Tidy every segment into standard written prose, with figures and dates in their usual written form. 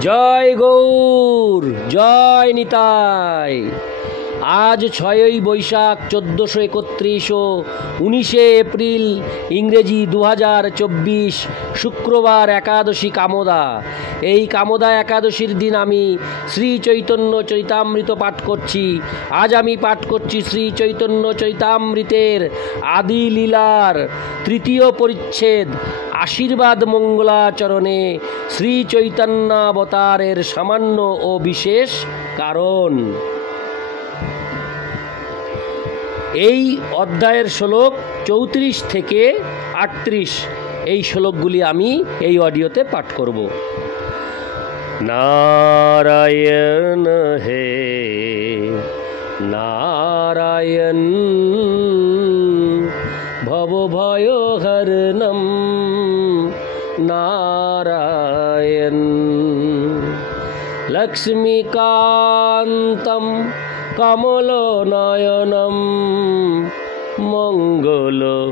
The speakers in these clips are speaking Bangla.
জয় গৌর, জয় নিতাই। আজ 6ই বৈশাখ 1431 ও 19 এপ্রিল ইংরেজি 2024 শুক্রবার একাদশী কামোদা। এই কামোদা একাদশীর দিন আমি শ্রী চৈতন্য চৈতামৃত পাঠ করছি। আজ আমি পাঠ করছি শ্রী চৈতন্য চৈতামৃতের আদি লীলার 3য় পরিচ্ছেদ আশীর্বাদ মঙ্গলাচরণে শ্রী চৈতন্যাবতারের সামান্য ও বিশেষ কারণ। এই অধ্যায়ের শ্লোক 34 থেকে 38 এই শ্লোকগুলি আমি এই অডিওতে পাঠ করব। নারায়ণ হে নারায়ণ, ভবভয়হরণম নারায়ণ, লক্ষ্মীকান্তম কমলনয়নম মঙ্গলচরণম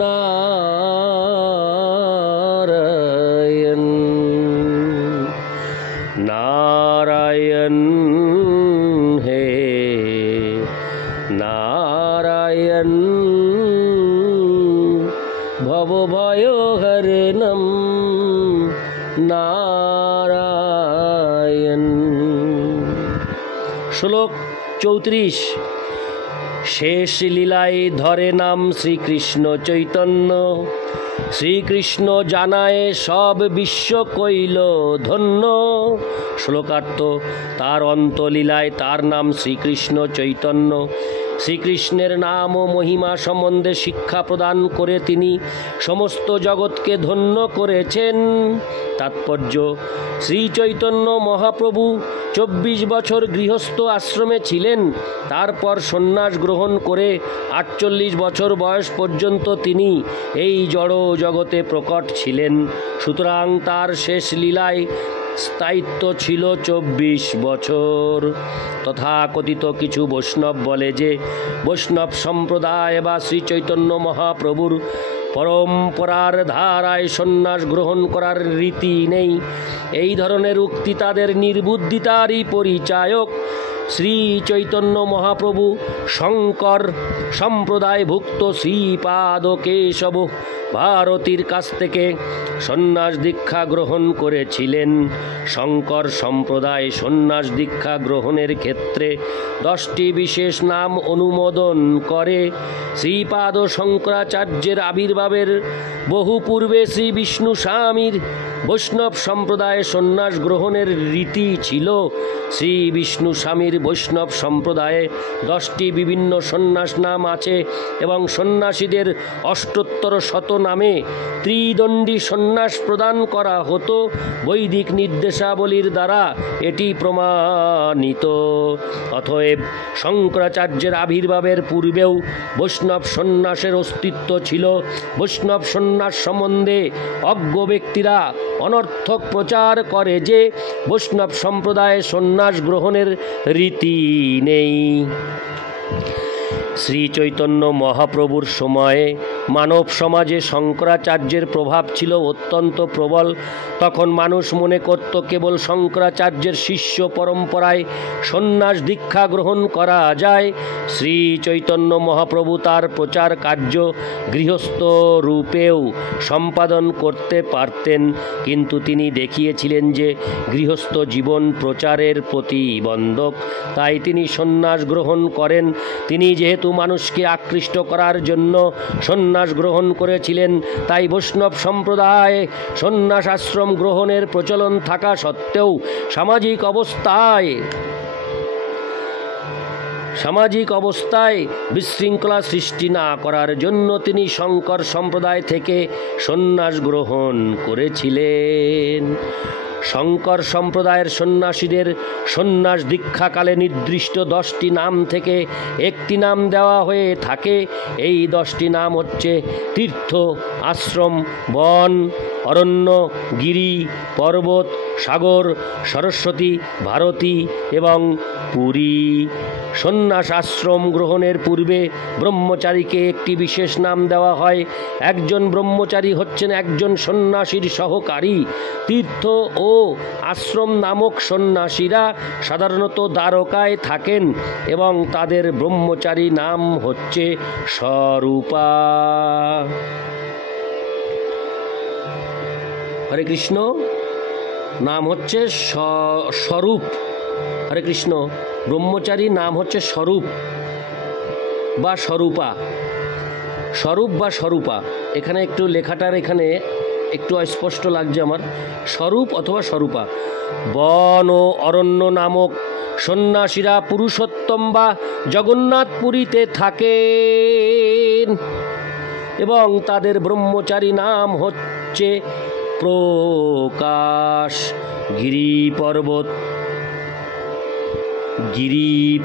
নারায়ণ। নারায়ণ হে নারায়ণ, ভবভয়হরণম নারায়ণ। শ্লোক 34। শেষ লীলায় ধরে নাম শ্রীকৃষ্ণ চৈতন্য, শ্রীকৃষ্ণ জানায় সব বিশ্ব কইল ধন্য। শ্লোকার্থ: তার অন্তলীলায় তার নাম শ্রীকৃষ্ণ চৈতন্য। শ্রীকৃষ্ণের নাম ও মহিমা সম্বন্ধে শিক্ষা প্রদান করে তিনি সমস্ত জগৎকে ধন্য করেছেন। তাৎপর্য: শ্রী চৈতন্য মহাপ্রভু 24 বছর গৃহস্থ আশ্রমে ছিলেন। তারপর সন্ন্যাস গ্রহণ করে 48 বছর বয়স পর্যন্ত তিনি এই জড় জগতে প্রকট ছিলেন। সুতরাং তার শেষ লীলায় স্থায়িত্ব ছিল 24 বছর। তথাকথিত কিছু বৈষ্ণব বলে যে বৈষ্ণব সম্প্রদায় বা শ্রী চৈতন্য মহাপ্রভুর পরম্পরার ধারায় সন্ন্যাস গ্রহণ করার রীতি নেই। এই ধরনের উক্তি তাদের নির্বুদ্ধিতারই পরিচায়ক। শ্রী চৈতন্য মহাপ্রভু শঙ্কর সম্প্রদায়ভুক্ত শ্রীপাদ কেশব ভারতীর কাছ থেকে সন্ন্যাস দীক্ষা গ্রহণ করেছিলেন। শঙ্কর সম্প্রদায় সন্ন্যাস দীক্ষা গ্রহণের ক্ষেত্রে 10টি বিশেষ নাম অনুমোদন করে। শ্রীপাদ শঙ্করাচার্যের আবির্ভাবের বহু পূর্বে শ্রী বিষ্ণু স্বামীর বৈষ্ণব সম্প্রদায়ে সন্ন্যাস গ্রহণের রীতি ছিল। শ্রী বিষ্ণু স্বামীর বৈষ্ণব সম্প্রদায়ে 10টি বিভিন্ন সন্ন্যাস নাম আছে এবং সন্ন্যাসীদের অষ্টোত্তর শত নামে ত্রিদণ্ডী সন্ন্যাস প্রদান করা হতো। বৈদিক নির্দেশাবলীর দ্বারা এটি প্রমাণিত। অতএব শঙ্করাচার্যের আবির্ভাবের পূর্বেও বৈষ্ণব সন্ন্যাসের অস্তিত্ব ছিল। বৈষ্ণব সন্ন্যাস সম্বন্ধে অজ্ঞ ব্যক্তিরা অনর্থক প্রচার করে যে বৈষ্ণব সম্প্রদায়ে সন্ন্যাস গ্রহণের রীতি নেই। শ্রী চৈতন্য মহাপ্রভুর সময়ে মানব সমাজে শঙ্করাচার্যের প্রভাব ছিল অত্যন্ত প্রবল। তখন মানুষ মনে করত কেবল শঙ্করাচার্যের শিষ্য পরম্পরায় সন্ন্যাস দীক্ষা গ্রহণ করা যায়। শ্রী চৈতন্য মহাপ্রভু তার প্রচার কার্য গৃহস্থ রূপেও সম্পাদন করতে পারতেন, কিন্তু তিনি দেখিয়েছিলেন যে গৃহস্থ জীবন প্রচারের প্রতিবন্ধক। তাই তিনি সন্ন্যাস গ্রহণ করেন। তিনি যেহেতু মানুষকে আকৃষ্ট করার জন্য সন্ন্যাস গ্রহণ করেছিলেন, তাই বৈষ্ণব সম্প্রদায় সন্ন্যাস আশ্রম গ্রহণের প্রচলন থাকা সত্ত্বেও সামাজিক অবস্থায় বিশৃঙ্খলা সৃষ্টি না করার জন্য তিনি শঙ্কর সম্প্রদায় থেকে সন্ন্যাস গ্রহণ করেছিলেন। শঙ্কর সম্প্রদায়ের সন্ন্যাসীদের সন্ন্যাস দীক্ষাকালে নির্দিষ্ট 10টি নাম থেকে একটি নাম দেওয়া হয়ে থাকে। এই 10টি নাম হচ্ছে তীর্থ, আশ্রম, বন, অরণ্য, গিরি, পর্বত, সাগর, সরস্বতী, ভারতী এবং পুরী। সন্ন্যাস আশ্রম গ্রহণের পূর্বে ব্রহ্মচারীকে একটি বিশেষ নাম দেওয়া হয়। একজন ব্রহ্মচারী হচ্ছেন একজন সন্ন্যাসীর সহকারী। তীর্থ ও আশ্রম নামক সন্ন্যাসীরা সাধারণত দ্বারকায় থাকেন এবং তাদের ব্রহ্মচারী নাম হচ্ছে স্বরূপা। হরে কৃষ্ণ। নাম হচ্ছে স্বরূপ। হরে কৃষ্ণ। ব্রহ্মচারী নাম হচ্ছে স্বরূপ বা স্বরূপা। স্বরূপ বা স্বরূপা, এখানে একটু লেখাটার এখানে একটু অস্পষ্ট লাগছে আমার। স্বরূপ অথবা স্বরূপা। বন ও অরণ্য নামক সন্ন্যাসীরা পুরুষোত্তম বা জগন্নাথপুরীতে থাকেন এবং তাদের ব্রহ্মচারী নাম হচ্ছে প্রকাশ। গিরি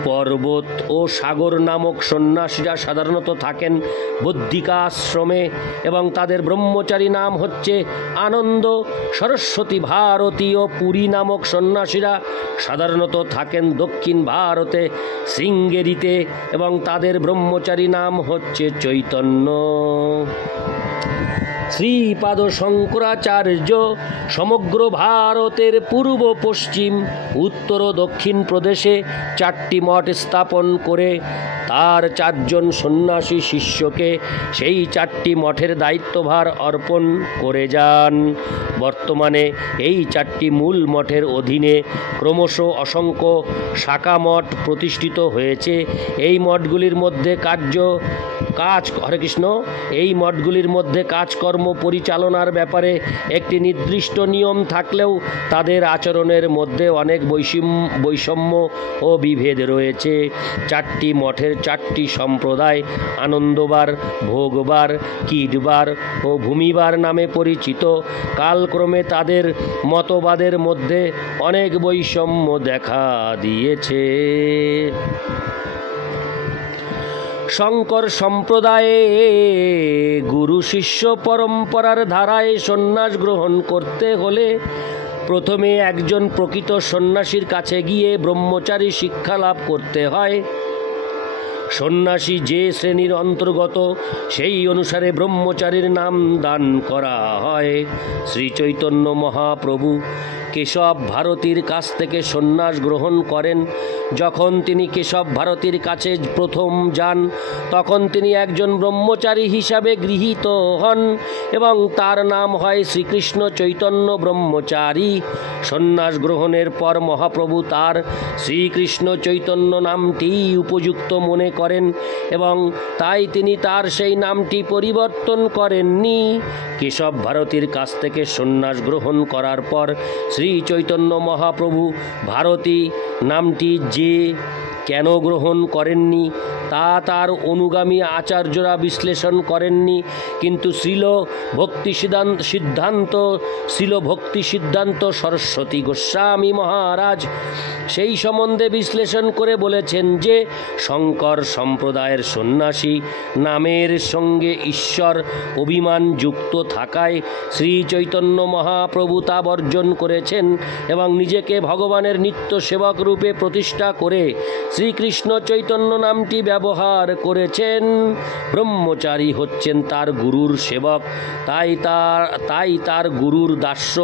পর্বত ও সাগর নামক সন্ন্যাসীরা সাধারণত থাকেন বদ্রিকা আশ্রমে এবং তাদের ব্রহ্মচারী নাম হচ্ছে আনন্দ। সরস্বতী, ভারতী ও পুরী নামক সন্ন্যাসীরা সাধারণত থাকেন দক্ষিণ ভারতে শৃঙ্গেরিতে এবং তাদের ব্রহ্মচারী নাম হচ্ছে চৈতন্য। শ্রীপাদ শঙ্করাচার্য সমগ্র ভারতের পূর্ব, পশ্চিম, উত্তর ও দক্ষিণ প্রদেশে 4টি মঠ স্থাপন করে তার 4 জন সন্ন্যাসী শিষ্যকে সেই 4টি মঠের দায়িত্বভার অর্পণ করে যান। বর্তমানে এই 4টি মূল মঠের অধীনে ক্রমশ অসংখ্য শাখা মঠ প্রতিষ্ঠিত হয়েছে। এই মঠগুলির মধ্যে হরে কৃষ্ণ। এই মঠগুলির মধ্যে কাজকর্ম পরিচালনার ব্যাপারে একটি নির্দিষ্ট নিয়ম থাকলেও তাদের আচরণের মধ্যে অনেক বৈষম্য ও বিভেদ রয়েছে। 4টি মঠের 4টি সম্প্রদায় আনন্দবার, ভোগবার, কীটবার ও ভূমিবার নামে পরিচিত। কালক্রমে তাদের মতবাদের মধ্যে অনেক বৈষম্য দেখা দিয়েছে। শঙ্কর সম্প্রদায়ে গুরু শিষ্য পরম্পরার ধারায় সন্ন্যাস গ্রহণ করতে হলে প্রথমে একজন প্রকৃত সন্ন্যাসীর কাছে গিয়ে ব্রহ্মচারী শিক্ষা লাভ করতে হয়। সন্ন্যাসী যে শ্রেণীর অন্তর্গত সেই অনুসারে ব্রহ্মচারীর নাম দান করা হয়। শ্রী চৈতন্য মহাপ্রভু কেশব ভারতীর কাছ থেকে সন্ন্যাস গ্রহণ করেন। যখন তিনি কেশব ভারতীর কাছে প্রথম যান তখন তিনি একজন ব্রহ্মচারী হিসাবে গৃহীত হন এবং তার নাম হয় শ্রীকৃষ্ণ চৈতন্য ব্রহ্মচারী। সন্ন্যাস গ্রহণের পর মহাপ্রভু তার শ্রীকৃষ্ণ চৈতন্য নামটি উপযুক্ত মনে করেন এবং তাই তিনি তার সেই নামটি পরিবর্তন করেননি। কেশব ভারতীর কাছ থেকে সন্ন্যাস গ্রহণ করার পর শ্রী চৈতন্য মহাপ্রভু ভারতী নামটি যে কেন গ্রহণ করেননি তা তার অনুগামী আচার্যরা বিশ্লেষণ করেননি, কিন্তু শ্রীল ভক্তি সিদ্ধান্ত সরস্বতী গোস্বামী মহারাজ সেই সম্বন্ধে বিশ্লেষণ করে বলেছেন যে শঙ্কর সম্প্রদায়ের সন্ন্যাসী নামের সঙ্গে ঈশ্বর অভিমান যুক্ত থাকায় শ্রী চৈতন্য মহাপ্রভু তা বর্জন করেছেন এবং নিজেকে ভগবানের নিত্য সেবক রূপে প্রতিষ্ঠা করে শ্রীকৃষ্ণ চৈতন্য নামটি ব্যবহার করেছেন। ব্রহ্মচারী হচ্ছেন তার গুরুর সেবক, তাই তার গুরুর দাস্য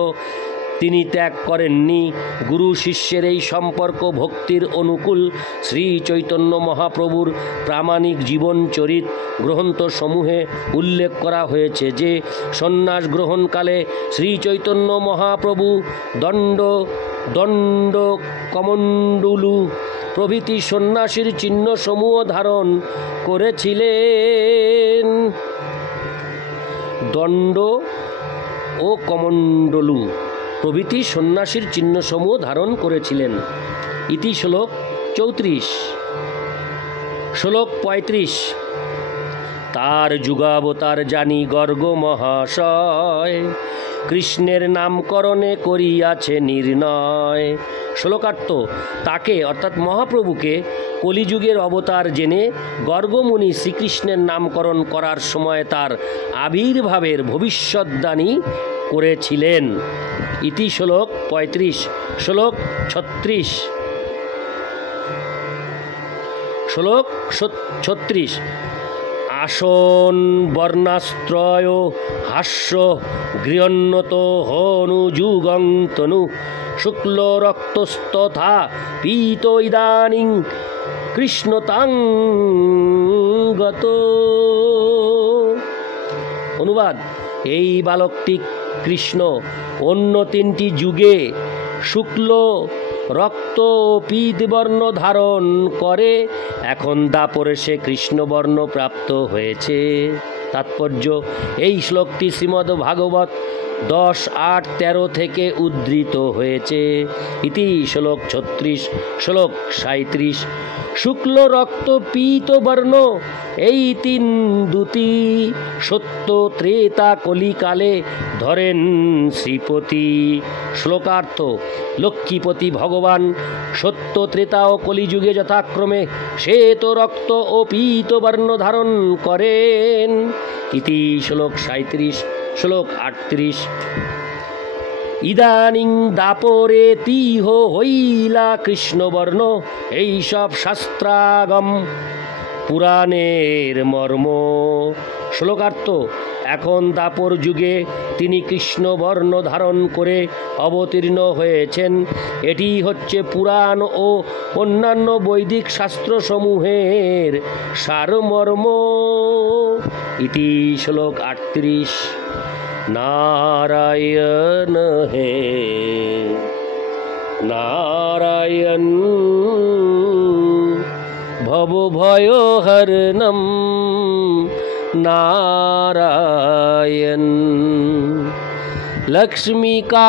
তিনি ত্যাগ করেননি। গুরু শিষ্যের এই সম্পর্ক ভক্তির অনুকূল। শ্রী চৈতন্য মহাপ্রভুর প্রামাণিক জীবনচরিত গ্রন্থসমূহে উল্লেখ করা হয়েছে যে সন্ন্যাস গ্রহণকালে শ্রী চৈতন্য মহাপ্রভু দণ্ড কমণ্ডলু প্রভৃতি সন্ন্যাসীর চিহ্নসমূহ ধারণ করেছিলেন। দণ্ড ও কমণ্ডলু প্রভৃতি সন্ন্যাসীর চিহ্নসমূহ ধারণ করেছিলেন। ইতি শ্লোক 34। শ্লোক 35। তার যুগাবতার জানি গর্গ মহাশয়, কৃষ্ণের নামকরণে করিয়াছে নির্ণয়। শ্লোকার্থ: তাকে অর্থাৎ মহাপ্রভুকে কলিযুগের অবতার জেনে গর্গমুনি শ্রীকৃষ্ণের নামকরণ করার সময় তার আবির্ভাবের ভবিষ্যদ্বাণী করেছিলেন। ইতি শ্লোক 35। শ্লোক 36। শ্লোক 36। আসন বর্ণাস্ত্রয় হাস্য গৃহন্নত হনুযুগং তনু শুক্ল রক্তস্তথা পীত ইদানিং কৃষ্ণতাঙ্গত। অনুবাদ: এই বালকটি কৃষ্ণ অন্য 3টি যুগে শুক্ল রক্ত ও পীতবর্ণ ধারণ করে, এখন দাপরে সে কৃষ্ণবর্ণ প্রাপ্ত হয়েছে। তাৎপর্য: এই শ্লোকটি শ্রীমদ্ ভাগবত 10:8-13 থেকে উদ্ধৃত হয়েছে। ইতি শ্লোক 36। শ্লোক 37। শুক্ল রক্ত পীত বর্ণ এই 3 দূতি সত্য ত্রেতা কলিকালে ধরেন শ্রীপতি। শ্লোকার্থ: লক্ষ্মীপতি ভগবান সত্য ত্রেতা ও কলিযুগে যথাক্রমে শ্বেত রক্ত ও পীত বর্ণ ধারণ করেন। ইতি শ্লোক 37। শ্লোক 38। ইদানিং দাপরে তিহ হইলা কৃষ্ণবর্ণ, এইসব শাস্ত্রাগম পুরাণের মর্ম। শ্লোকার্থ: এখন দাপর যুগে তিনি কৃষ্ণবর্ণ ধারণ করে অবতীর্ণ হয়েছেন। এটি হচ্ছে পুরাণ ও অন্যান্য বৈদিক শাস্ত্রসমূহের সারমর্ম। ইতি শ্লোক 38। नारायण है नारायण भव भय हरणम नारायण लक्ष्मीकांतं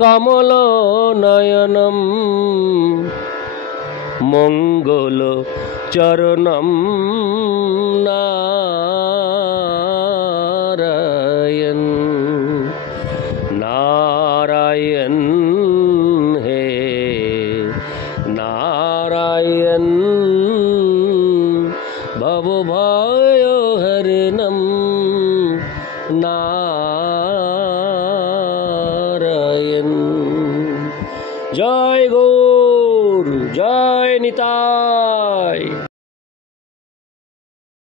कमल नयनम मंगल चरणम नारायण नारायण है नारायण भव भय हरणम नारायण। जय गौर जय निताय।